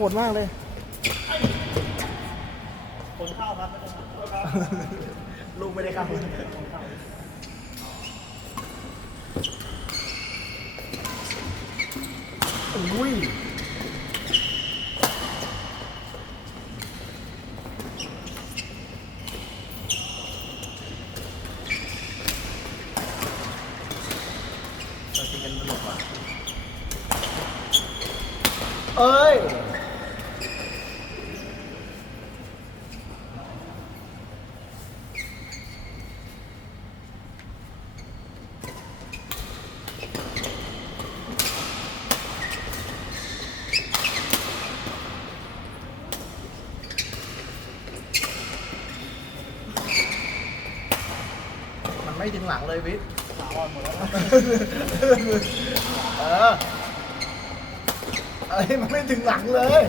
หดมากเลย คนเข้าครับไม่ต้องครับลูกไม่ได้เข้าอุ้ยเราจริงกันสนุกว่ะเอ้ย ไม่ถึงหลังเลยวิทย์ขาอ่อนหมดแล้วนะเออเอ้ยมันไม่ถึงหลังเลย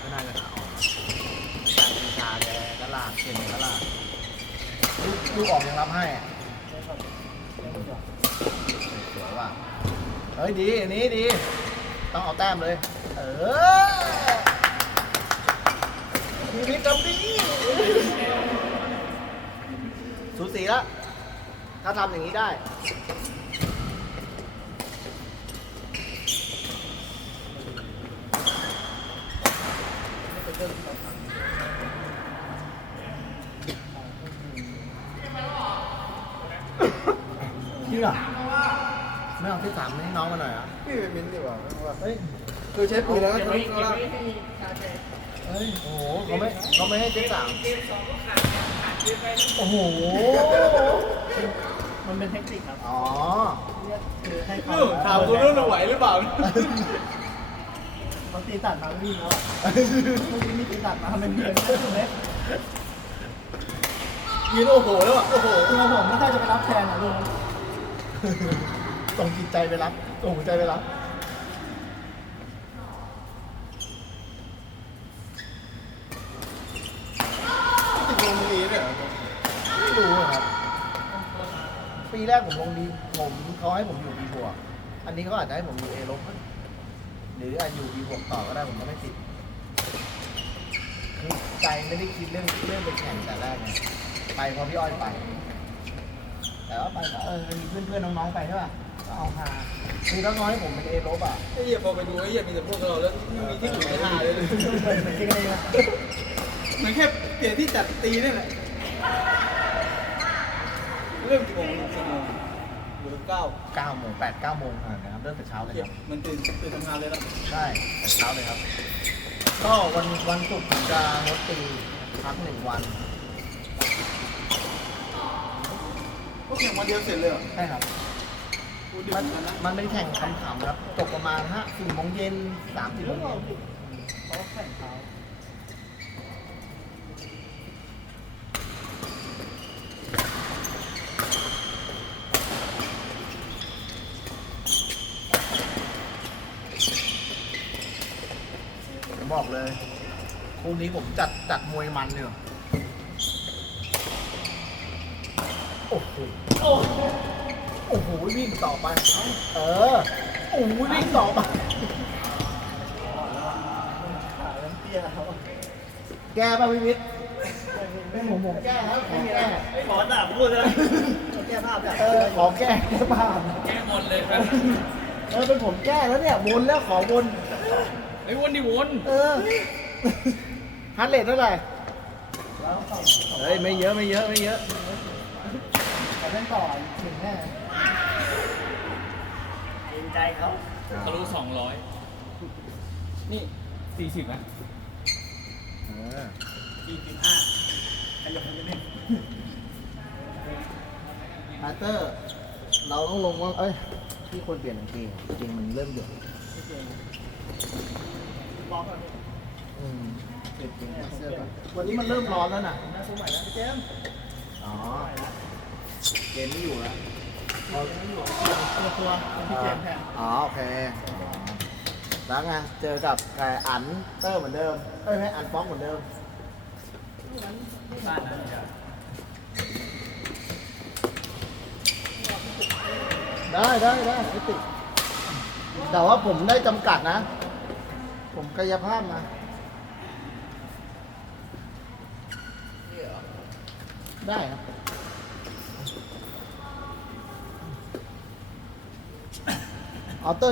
ก็น่าจะขาออกการกีชาแกกระลากเก่งกระลากลูกลูกออกยังรับให้อะสวยว่ะเฮ้ยดีอันนี้ดี ต้องเอาแต้มเลย เออชีวิตกำดีสูสีแล้วถ้าทำอย่างนี้ได้ จริงเหรอไม่เอาที่สามให้น้องมาหน่อยเหรอะ พี่เป็นมิ้นดีกว่าว่าเฮ้ยคือใช้ปืนแล้วก็เก็บใช้ไว้ปืเก็นบแล้วไว้ให้ชาเจเฮ้ยโอ้โหเขาไม่เขาไม่ให้เจ๊สามเกมสองก็ขาดขาดเกมไปโอ้โห มันเป็นเทคนิคครับอ๋อคือให้เขาถามคุณรุ่นไหวหรือเปล่าเขาตีตัดมาวิ่งแล้วเมื่อกี้มีตีตัดมาเป็นเพียงแค่ตัวเล็กยืนโอ้โหแล้วอะโอ้โหคือผมไม่ค่อยจะไปรับแทนอะลุงส่งจิตใจไปรับ ส่งหัวใจไปรับติดลงมือเองเนี่ยไม่รู้อะครับ ปีแรกผมลงดีผมเขาให้ผมอยู่บีบวก อันนี้เขาอาจจะให้ผมอยู่เอลบมั้งหรืออาจอยู่บีบวกต่อก็ได้ผมก็ไม่ติด คือใจไม่ได้คิดเรื่องเรื่องไปแข่งแต่แรกไงไปเพราะพี่อ้อยไป แต่ว่าไปก็เออมีเพื่อนๆน้องๆไปใช่ป่ะก็เอาพา คือถ้าน้อยผมเป็นเอลบอะไอ้เหี้ยพอไปดูไอ้เหี้ยมีแต่พวกเราแล้วไม่มีที่อยู่ในหาเลยเหมือนจริงเลยนะเหมือนแค่เปลี่ยนที่จัดตีนี่แหละเริ่มกี่โมงสี่โมงหรือเก้าเก้าโมงแปดเก้าโมงอะนะครับเริ่มแต่เช้าเลยเหี้คยรับมันตื่นตื่นทำงานเลยแล้วใช่แต่เช้าเลยครับ ก็วันวันศุกร์ผมจะงดตีพักหนึ่งวันก็แข่งวันเดียวเสร็จเลยเหรอใช่ครับกูดึก มันมันนะมันเป็นแข่งคำถามครับจบประมาณห้าสี่โมงเย็นสามสี่โมงเย็นผมบอกเลยคู่นี้ผมจัดจัดมวยมันเนี่ยโอ้โห โอ้โหวิ่งต่อไป เออ โอ้โหวิ่งต่อไปขาเริ่มเตี้ยเขาแก้ป่ะพี่วิทย์เป็นผมผมแก้ครับผมแก้ไม่ขอด่าพูดเลยแก้ภาพแบบเออขอแก้แก้บ้างแก้หมดเลยครับ เออเป็นผมแก้แล้วเนี่ยวนแล้วขอวนไอ้วนดิวนเออฮันเลทเท่าไหร่แล้วเขาเฮ้ยไม่เยอะไม่เยอะไม่เยอะเขาเล่นต่อถึงแน่เกรง ใจเขาทะลุสองร้อยนี่สี่สิบนะเออสี่สิบห้าขยับไปนิดนึงอาร์เตอร์ เราต้องลงว่า เอ้ยพี่ควรเปลี่ยนกางเกงกางเกงมันเริ่มหยดไม่เกรงบอกก่อนอืมเปลี่ยนเกงเสื้อก่อนวันนี้มันเริ่มร้อนแล้วนะหน้าสู้ใหม่แล้วพี่เจมส์อ๋อเกมไม่อยู่แล้ว ตัวพี่เจมแทนอ๋อโอเคแล้วไงเจอกับแอันเตอร์เหมือนเดิมเอ้ยไอันฟ้องเหมือนเดิมได้ได้ได้ติดแต่ว่าผมได้จำกัดนะ ผมกายภาพนะได้ครับ เอาเต้